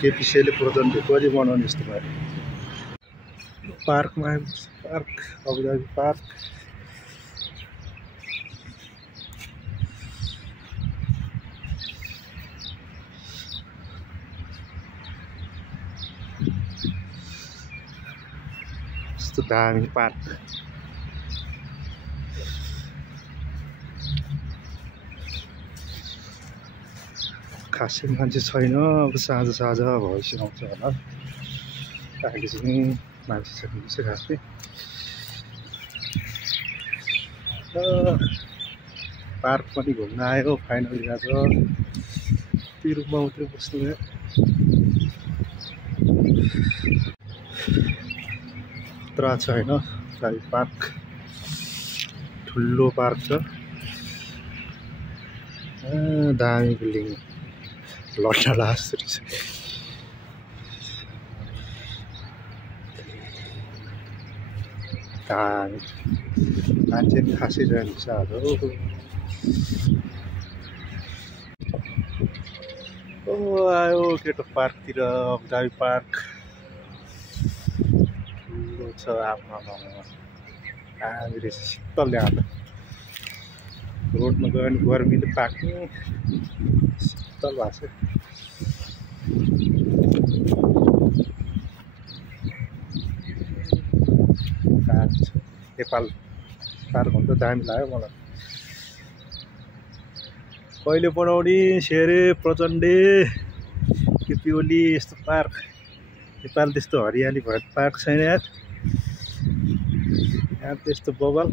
केपिसीले project कहिले बनाउने यस्तो भयो पार्कमा पार्क अबुधाबी पार्क यस्तो दामी पार्क खासै मान्छे छैन अब साँझ भएपछि आउँछ होला अहिले चाहिँ मान्छे छैन खासै पार्क पनि घुम्न आयो फाइनली आज त्यो रुममा मात्रै बस्नु भयो त्र छ होइन पार्क ठुलो पार्क छ दामी बिल्डिङ लट्टा जस्तो रहेछ दामी मान्छे खासै छैन आज ओ आयो केटो पार्कतिर अबुधाबी पार्क ठुलो छ आफ्नो दामी रहेछ शीतल यहाँ रोडमा गयो भने गर्मीले पाक्ने शीतल भएको छ नेपाल पार्क हुन्छ दामी लाग्यो मलाई कहिले बनाउने शेरे प्रचण्डे केपी ओली यस्तो पार्क नेपाल त्यस्तो हरियाली भएको पार्क छैन यार यहाँ त्यस्तो बबल